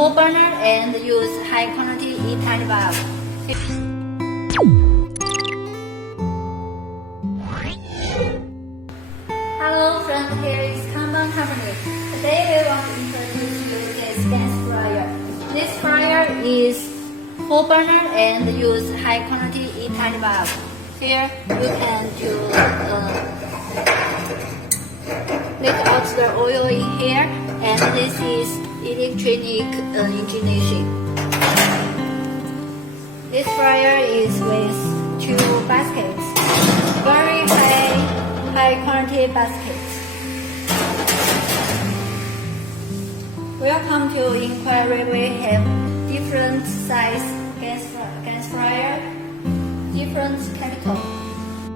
4 burner and use high quality E-type valve. Hello friends, here is Kanban Company. Today we want to introduce you this gas fryer. This fryer is 4 burner and use high quality E-type valve. Here you can do let out the oil in here, and this is electronic ignition. This fryer is with 2 baskets, very high quality baskets. Welcome to inquiry. We have different size gas fryer, different capital.